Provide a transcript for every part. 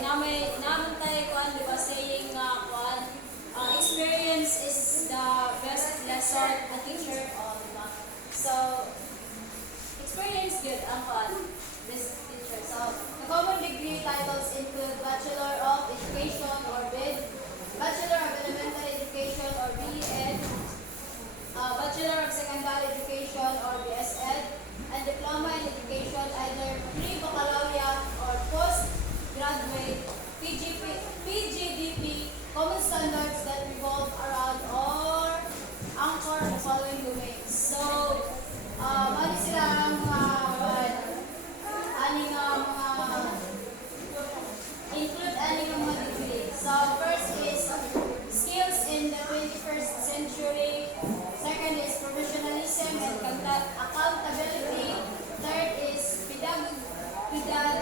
naman tayo kuan, di ba, saying kuan, experience is the best lesson a teacher di ba? So, experience good ang kuan, this teacher. So, the common degree titles include Bachelor of Education or BEd, Bachelor of Elementary Education or BEd, Bachelor of Secondary Education or BSEd, and Diploma in Education either pre-baccalaureate or postgraduate PGDP common standards that revolve around or anchor the following domains. So, mali sila ang include aning mga degree. So, first is skills in the 21st century. Second is professionalism and accountability. Third is pedagogical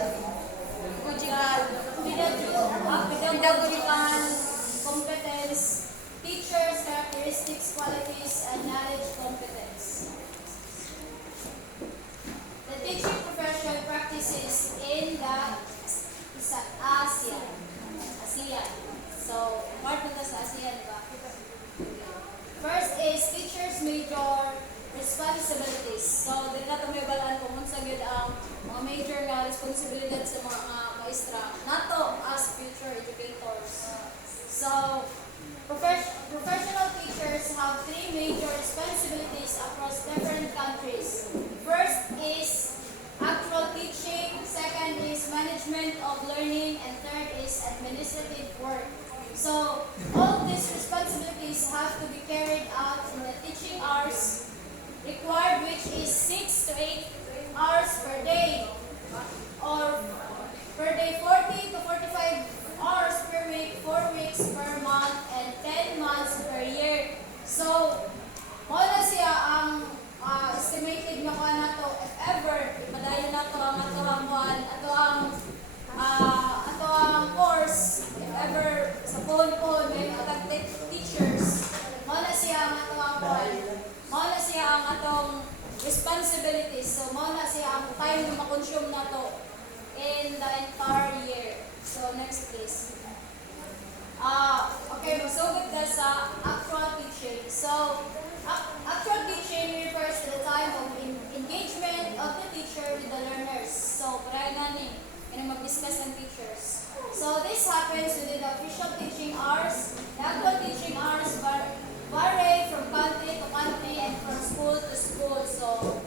competence, teachers' characteristics, qualities, and knowledge competence. The teaching profession practices in the ASEAN. So, part na sa ASEAN, diba? First is teacher's major responsibilities. So, din na ito may balaan kung unsa gyud ang mga major nga responsibilidad sa mga maestra nato as future educators. So, professional teachers have three major responsibilities across different countries. First is actual teaching, second is management of learning, and third is administrative work. So, all these responsibilities have to be carried out in the teaching hours required, which is 6 to 8 hours per day, or per day 40 to 45 hours per week, 4 weeks per month, and 10 months per year. So, wala siya ang estimated na kuha na to, if ever, ipadayon na to ang ato ang course, if ever, sa phone, may mga teachers, wala siya ang ato ang kuha, wala siya ang atong responsibilities. So, wala siya ang time na makonsume na to in the entire year. So, next please. Okay, masugod na sa actual teaching. So, actual teaching refers to the time of engagement of the teacher with the learners. So, parang nani, mag-discuss ng teachers. So, this happens within the official teaching hours. The actual teaching hours vary from country to country and from school to school. So,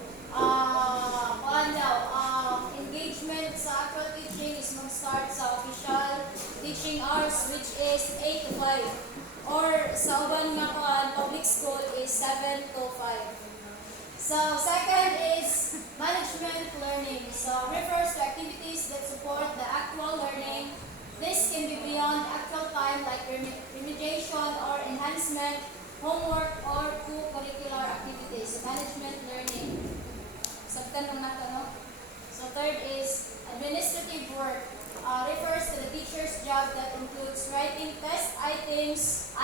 engagement sa actual teaching is mag-start sa official teaching hours, which is 8 to 5. Or sa uban nga public school is 7 to 5. So, second is management learning. So, refers to activities that support the actual learning. This can be beyond actual time like remediation or enhancement, homework, or co-curricular activities. So, management learning. Sabtan mo na ito, no? So, third is administrative work. Refers to the teacher's job that includes writing test items,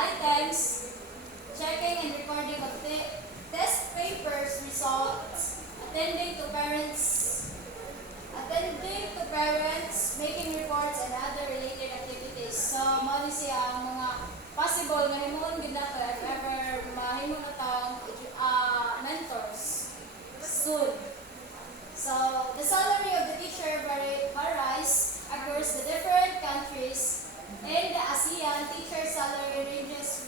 checking and recording of test papers results, attending to parents, making reports, and other related activities. So, mali siya ang mga possible na himuon gid nato if ever mahimo na tang mentors soon. So, the salary of the teacher varies across the different countries. In the ASEAN, teacher salary ranges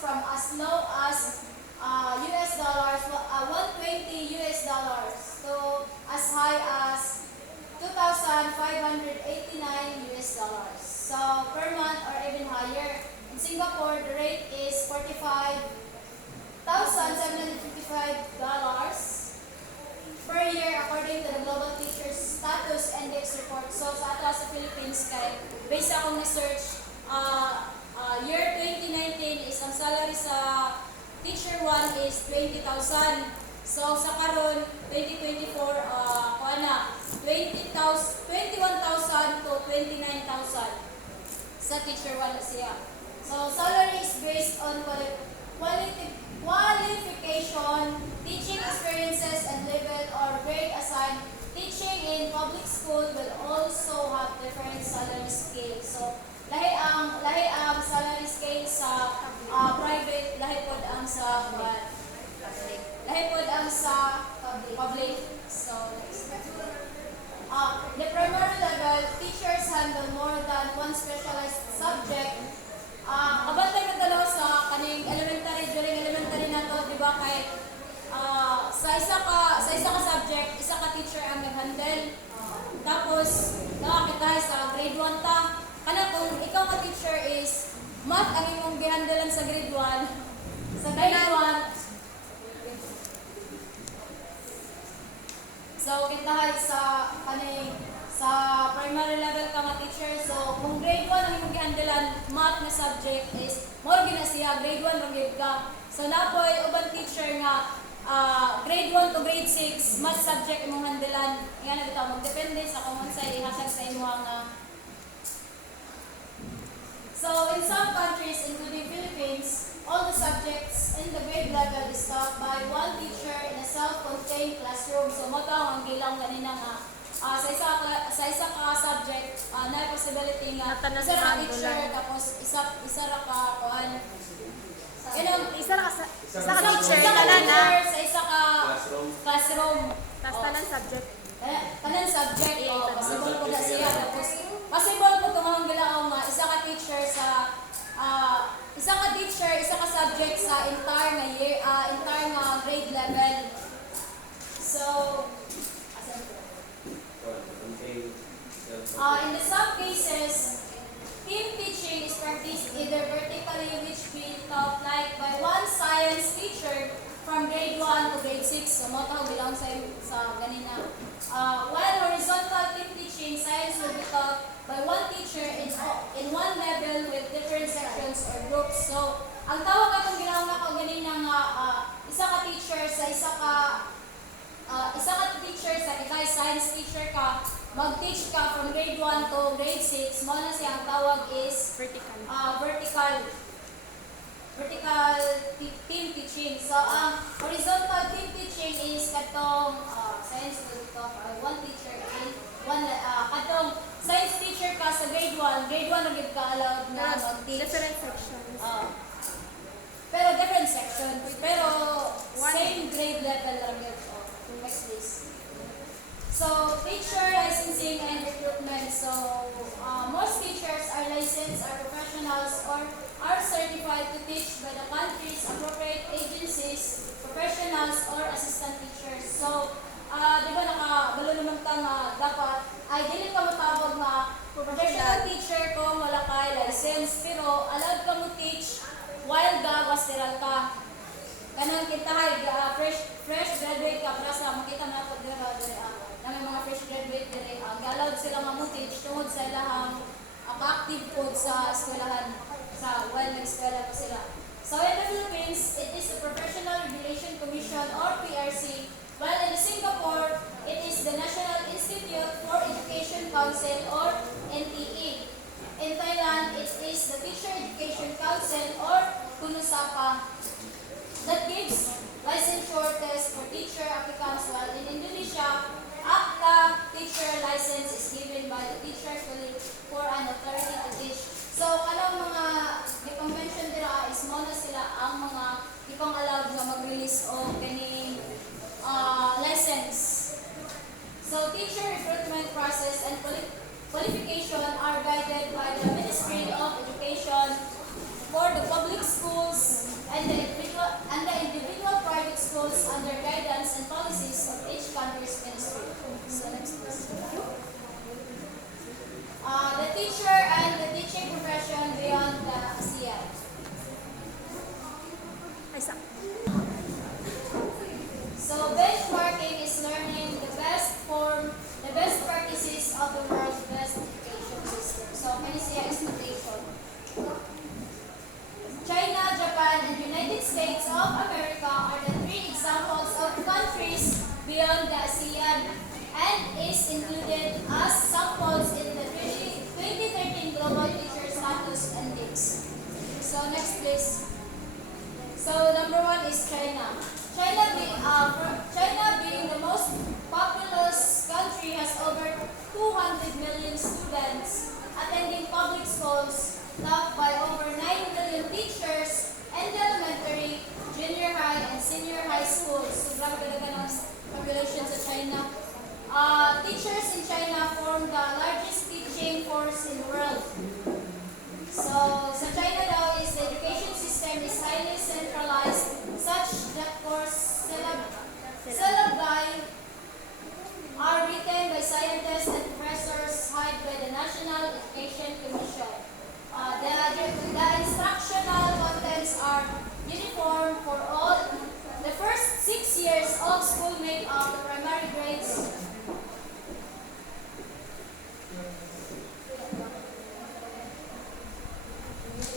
from as low as US dollars, $120 US to as high as $2,589 US. So, per month or even higher. In Singapore, the rate is $45,755 per year according to the Global Teachers Status Index report. So, sa ato sa Philippines, based akong na-search, year 2019 is ang salary sa teacher 1 is 20,000. So, sa karon 2024, 21,000 to 29,000 sa teacher 1 siya. So, salary is based on qualification, teaching experiences, and level or grade assigned. Teaching in public school will also have different salary public. So, the primary level, teachers handle more than one specialized subject. Kabantay na dalawa sa kaning elementary, during elementary na to, di ba, kay sa isa ka subject, isa ka teacher ang nag-handle. Tapos, nakakita sa grade 1 ta. Kana kung ikaw ka teacher is math ang imong gihandelan sa grade 1. Sa grade 1, so kita sa kaning sa primary level ka nga teacher. So kung grade 1 ang imong gihandelan math na subject is more gina siya grade 1 ra gyud ka. So napoy uban teacher nga grade 1 to grade 6 math subject imong handelan. Nga na bitaw magdepende sa kung unsay ihatag sa imong So in some countries, including Philippines, all the subjects in the grade level is taught by one teacher in a self-contained classroom. So mo taw ang gilang ganina nga sa isa ka subject na possibility nga isa ra teacher tapos isa ra ka kuan. Isa ka teacher na sa isa ka classroom. tas tanan subject. Tanan subject possible ko na siya tapos possible ko tumawang gilaong nga isa ka teacher isa ka subject sa entire nga year entire nga grade level. So in the some cases, team teaching is practiced either vertically, which we taught like by one science teacher from grade 1 to grade 6. So mo tawag bilang sa ganina. While horizontal team teaching, science will be taught by one teacher in one level with different sections or groups. So ang tawag atong ginawang na ko ganina nga isa ka teacher sa isa ka teacher sa ikay science teacher ka, mag-teach ka from grade 1 to grade 6, mo na siya ang tawag is vertical team teaching. So ang horizontal team teaching is katong science dito one teacher in one katong science teacher ka sa grade 1 ra gyud ka allowed na mag-teach Different sections. pero different section pero same grade level ra gyud. Next please. So teacher licensing and recruitment. So most teachers are licensed, are professionals, or are certified to teach by the country's appropriate agencies, professionals, or assistant teachers. So di ba nakabalo naman ka nga dapat ay dili ka matawag nga professional teacher ko wala kay license pero allowed ka mo teach while gawasteral ka. Kanang kintahay fresh graduate ka para sa makita mo ato dira na may mga fresh graduate dire allowed sila nga mo teach tungod sa ilahang active pod sa eskwelahan sa while nag-eskwela pa sila. So in the Philippines, it is the Professional Regulation Commission or PRC, while in Singapore, it is the National Institute for Education Council or NTE. In Thailand, it is the Teacher Education Council or KUNUSAPA that gives licensure test for teacher applicants, while in Indonesia, APTA teacher license is given by the teacher colleague for an authority to teach. So, anong mga ipang-mention nila is mo na sila ang mga ipang-allowed na mag-release o kaning license. So, teacher recruitment process and qualification are guided by the Ministry of Education for the public schools and the individual private schools under guidance and policies of each country's ministry. So next please. The teacher and the teaching profession beyond the ASEAN. So benchmarking is learning the best practices of the world's best education system. So many siya expectation. China, Japan, and United States of America are the three examples of countries beyond the ASEAN and is included as samples in the 2013 Global Teacher Status Index. So next please. So number 1 is China. China being the most populous country has over 200 million students attending public schools, taught by over 9 million teachers in the elementary, junior high, and senior high schools. So grabe talaga ng population sa China. Teachers in China form the largest teaching force in the world. So, sa China daw is the education system is highly centralized such that course syllabi are written by scientists and professors hired by the National Education Commission. The instructional contents are uniform for all. The first 6 years of school make up the primary grades.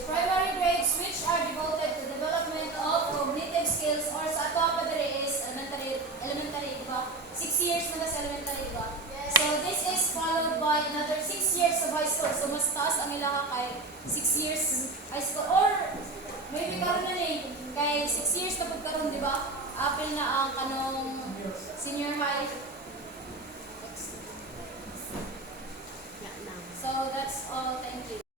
Primary grades which are devoted to development of cognitive skills or sa ato pa diri is elementary, diba? 6 years na sa elementary, diba? So this is followed by another 6 years of high school. So mas taas ang ilaha kay 6 years high school or maybe karon na ni kay 6 years na pud karon, diba? Apil na ang kanong senior high. So that's all. Thank you.